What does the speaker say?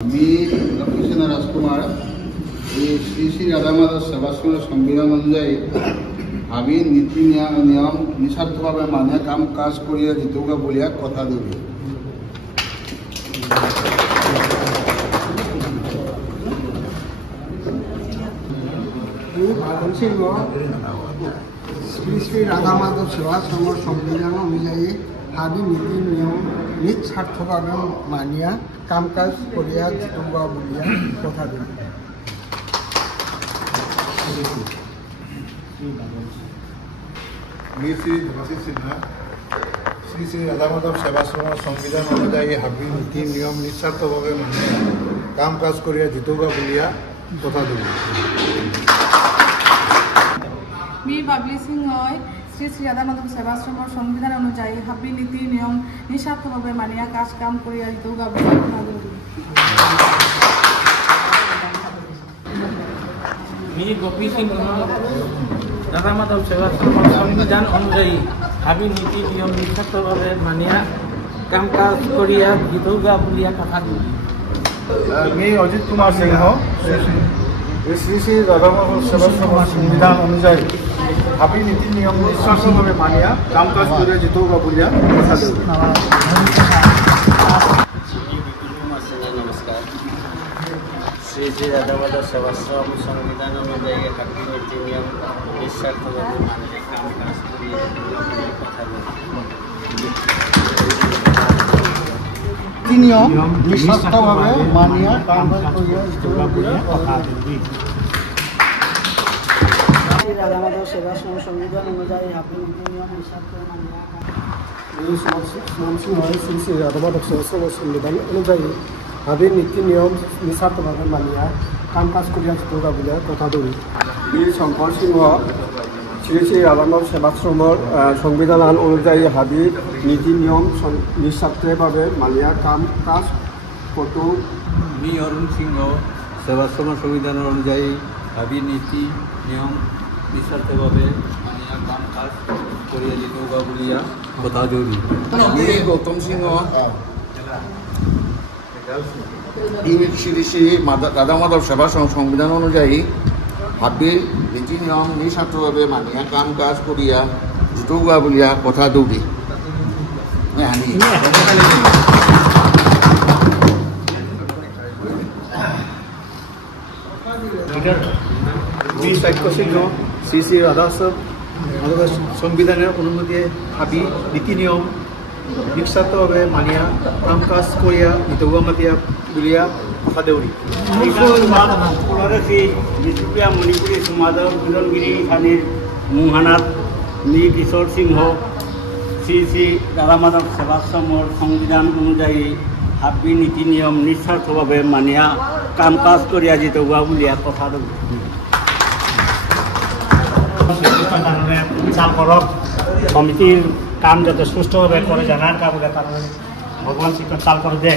मी लक्ष्मीसेना राजकुमार श्री श्री राधा माधव सेवाश्रम संविधान अनुयायी আমি নীতি নিয়ম নিস্বার্থভাবে মানে কাম কাজ করিয়া জিতুগা বলিয়া কথা দেবি। শ্রী শ্রী রাধা মাধব সেবাশ্রম সংবিধান অনুযায়ী আমি নীতি নিয়ম নিঃস্বার্থভাবে মানিয়া কাম কাজ করিয়া জিতুগা বলিয়া কথা দেবি। मी श्री देवाशीष सिन्हा श्री श्री राधा माधव सेवाश्रम संविधान अनुयायी हाबी नीति नियम निस्वार्थभावे माने काम काज करिया जितुगा बुलिया कथा देबी। मी बाबली सिंह श्री श्री राधा माधव सेवाश्रम संविधान अनुयायी हाबी नीति नियम निस्वार्थभावे मानिया काज काम करिया जितुगा बुलिया कथा देबी। मी गोपी सिंह राधा माधव सेवाश्रम संविधान अनुयायी हाबी नीति नियम निस्वार्थभावे मानिया काम काज करिया जितुगा बुलिया कथा देबी। मी अजित कुमार सिंह श्री श्री राधा माधव सेवाश्रम संविधान अनुयायी हाबी नीति नियम निस्वार्थभावे मानिया काम काज करिया जितुगा बुलिया कथा देबी। नमस्कार। श्री श्री राधा माधव सेवाश्रम संविधान अनुयायी हाबी नीति नियम निस्वार्थभावे मानिया काम काज करिया कथा নীতি নিয়ম নিঃস্বার্থভাবে মানিয়া কাম কাজ করিয়া জিতুগা বলিয়া কথা দেবি। রাধা মাধব সেবাশ্রম সংবিধান অনুযায়ী হাবি নীতি নিয়ম নিঃস্বার্থভাবে মানিয়া শ্রী শ্রী রাধা মাধব সেবাশ্রম সংবিধান অনুযায়ী হাবি নীতি নিয়ম নিঃস্বার্থভাবে মানিয়া কাম কাজ করিয়া জিতুগা বলিয়া কথা দেবি। বীর শঙ্কর সিংহ শ্রী শ্রী রাধা মাধব সেবাশ্ৰমৰ সংবিধান অনুযায়ী হাবি নীতি নিয়ম নিঃস্বাৰ্থভাৱে মানিয়া কাম কাজ কতো। मी अरुण सिंह सेवाश्रम संविधान अनुयायी हाबी नीति नियम निस्वार्थभावे मानिया काम काज करिया जितुगा बुलिया कथा देबी। मी गौतम सिंह श्री श्री राधा माधव सेवाश्रम संविधान अनुयायी हाबी नीति नियम निस्वार्थभावे मानिया काम काज करिया जितुगा बुलिया कथा देबी। मी साक्ष्य सिंह श्री श्री राधा माधव संविधान अनुमति हाबी नीति नियम निस्वार्थभावे मानिया काम काज करिया जितुगा मातिया बुलिया कथा देबी। বিষ্ণুপ্রিয়া মণিপুরী সমাজৰ বুৰনগিৰি থানীৰ মুহানাত মি কিশোৰ সিংহ শ্ৰী শ্ৰী ৰাধা মাধব সেবাশ্ৰমৰ সংবিধান অনুযায়ী হাবি নীতি নিয়ম নিস্বাৰ্থভাৱে মানিয়া কাম কাজ কৰিয়া জিতুগা বুলিয়া কথা দেবি। চাল কৰক সমিতিৰ কাম যাতে সুষ্ঠুভাৱে কৰে জানাৰ কাম ভগৱান শ্ৰীকৃষ্ণ চাল কৰে দে।